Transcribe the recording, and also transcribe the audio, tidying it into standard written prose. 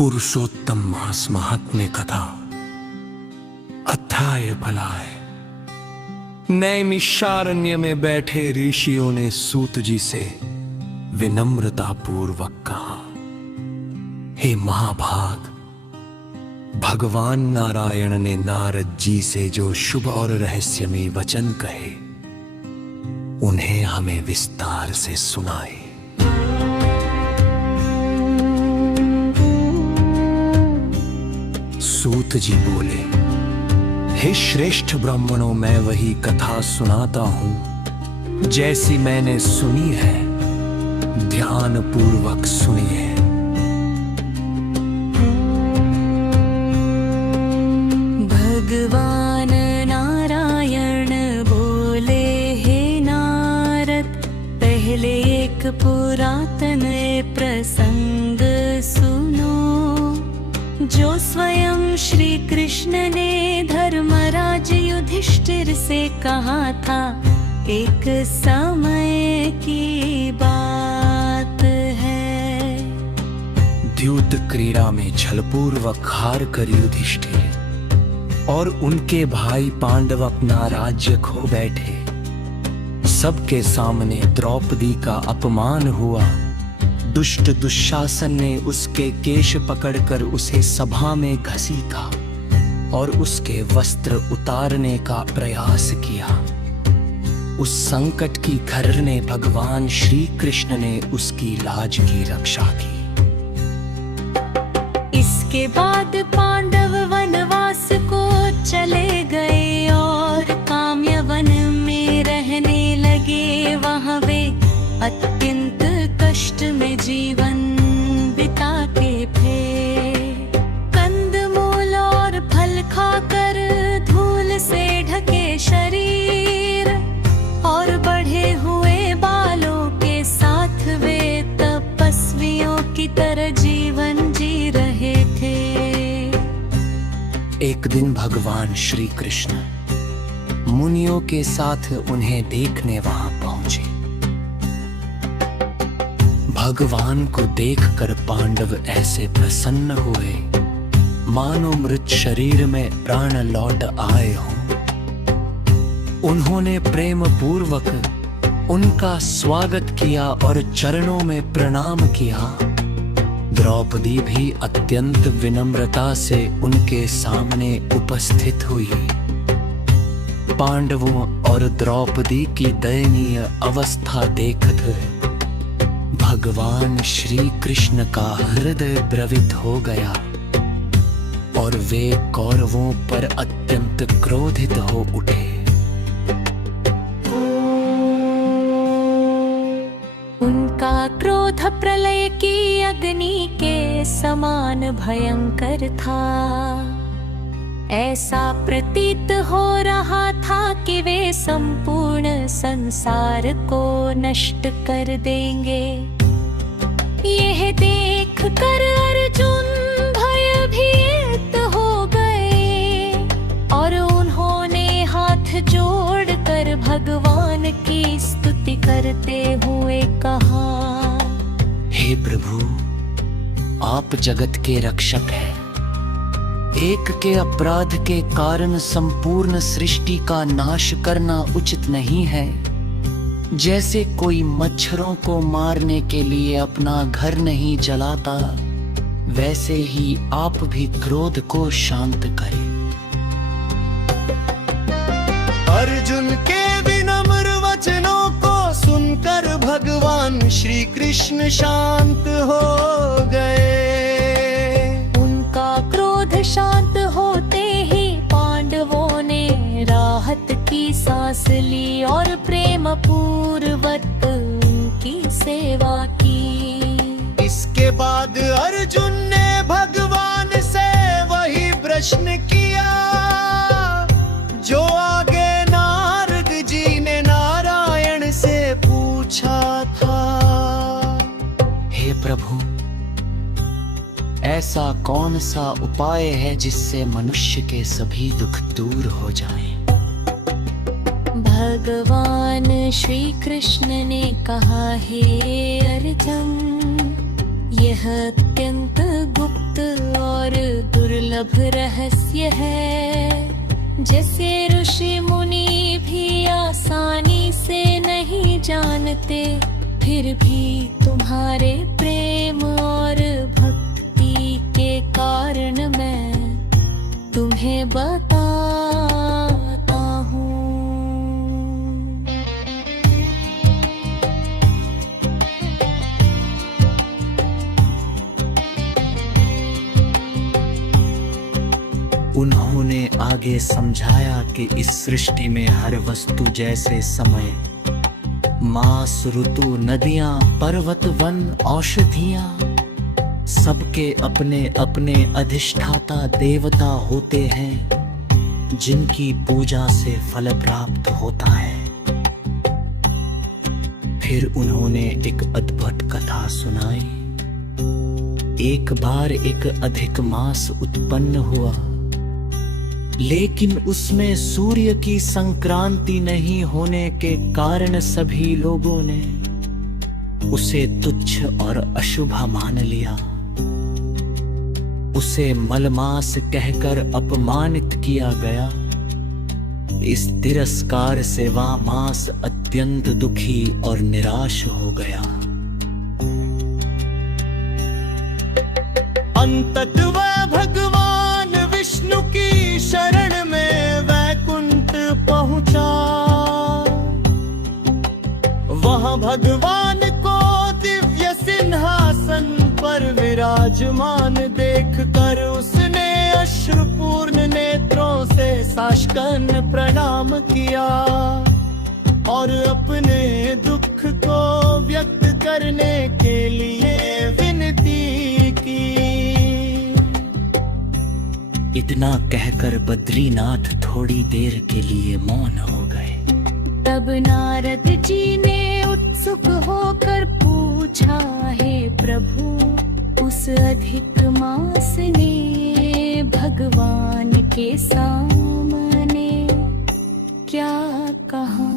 पुरुषोत्तम मास महात्म्य कथा अध्याय भलाय। नैमिषारण्य में बैठे ऋषियों ने सूत जी से विनम्रता पूर्वक कहा, हे महाभाग, भगवान नारायण ने नारद जी से जो शुभ और रहस्यमय वचन कहे उन्हें हमें विस्तार से सुनाए। सूत जी बोले, हे श्रेष्ठ ब्राह्मणों, मैं वही कथा सुनाता हूं जैसी मैंने सुनी है, ध्यान पूर्वक सुनिए। भगवान नारायण बोले, हे नारद, पहले एक पुरातन प्रसंग सुनो, जो स्वयं श्री कृष्ण ने धर्मराज युधिष्ठिर से कहा था। एक समय की बात है। द्यूत क्रीड़ा में छलपूर्वक हार कर युधिष्ठिर और उनके भाई पांडव अपना राज्य खो बैठे। सबके सामने द्रौपदी का अपमान हुआ। दुष्ट दुशासन ने उसके केश पकड़कर उसे सभा में घसीटा और उसके वस्त्र उतारने का प्रयास किया। उस संकट की घड़ी ने भगवान श्री कृष्ण ने उसकी लाज की रक्षा की। इसके बाद पांडव वनवास को चले गए और काम्य वन में रहने लगे। वहां वे अत्यंत कष्ट में जीवन बिताते थे। कंदमूल और फल खाकर धूल से ढके शरीर और बढ़े हुए बालों के साथ वे तपस्वियों की तरह जीवन जी रहे थे। एक दिन भगवान श्री कृष्ण मुनियों के साथ उन्हें देखने वहां पहुंचे। भगवान को देखकर पांडव ऐसे प्रसन्न हुए मानो मृत शरीर में प्राण लौट आए हों। उन्होंने प्रेम पूर्वक उनका स्वागत किया और चरणों में प्रणाम किया। द्रौपदी भी अत्यंत विनम्रता से उनके सामने उपस्थित हुई। पांडवों और द्रौपदी की दयनीय अवस्था देखकर भगवान श्री कृष्ण का हृदय द्रवित हो गया और वे कौरवों पर अत्यंत क्रोधित हो उठे। उनका क्रोध प्रलय की अग्नि के समान भयंकर था। ऐसा प्रतीत हो रहा था कि वे संपूर्ण संसार को नष्ट कर देंगे। यह देख कर अर्जुन भयभीत हो गए और उन्होंने हाथ जोड़कर भगवान की स्तुति करते हुए कहा, हे प्रभु, आप जगत के रक्षक हैं। एक के अपराध के कारण संपूर्ण सृष्टि का नाश करना उचित नहीं है। जैसे कोई मच्छरों को मारने के लिए अपना घर नहीं जलाता, वैसे ही आप भी क्रोध को शांत करें। अर्जुन के विनम्र वचनों को सुनकर भगवान श्री कृष्ण शांत हो गए। उनका क्रोध शांत होते ही पांडवों ने राहत की सांस ली और प्रेम पूर्वक उनकी सेवा की। इसके बाद अर्जुन ने भगवान से वही प्रश्न किया जो आगे नारद जी ने नारायण से पूछा था। हे प्रभु, ऐसा कौन सा उपाय है जिससे मनुष्य के सभी दुख दूर हो जाएं? भगवान श्री कृष्ण ने कहा, हे अर्जुन, यह अत्यंत गुप्त और दुर्लभ रहस्य है, जैसे ऋषि मुनि भी आसानी से नहीं जानते। फिर भी तुम्हारे प्रेम और भक्ति के कारण मैं तुम्हें बताता हूँ। उन्होंने आगे समझाया कि इस सृष्टि में हर वस्तु जैसे समय, मास, ऋतु, नदियां, पर्वत, वन, औषधियां, सबके अपने अपने अधिष्ठाता देवता होते हैं जिनकी पूजा से फल प्राप्त होता है। फिर उन्होंने एक अद्भुत कथा सुनाई। एक बार एक अधिक मास उत्पन्न हुआ, लेकिन उसमें सूर्य की संक्रांति नहीं होने के कारण सभी लोगों ने उसे तुच्छ और अशुभ मान लिया। उसे मलमास कहकर अपमानित किया गया। इस तिरस्कार से वह मास अत्यंत दुखी और निराश हो गया। अंतत वह भगवान विष्णु की शरण में वैकुंठ पहुंचा। वहां भगवान को दिव्य सिंहासन पर विराजमान देखकर उसने अश्रुपूर्ण नेत्रों से साष्टांग प्रणाम किया और अपने दुख को व्यक्त करने के लिए विनती की। इतना कहकर बद्रीनाथ थोड़ी देर के लिए मौन हो गए। तब नारद जी ने उत्सुक होकर पूछा, हे प्रभु, उस अधिक मास ने भगवान के सामने क्या कहा?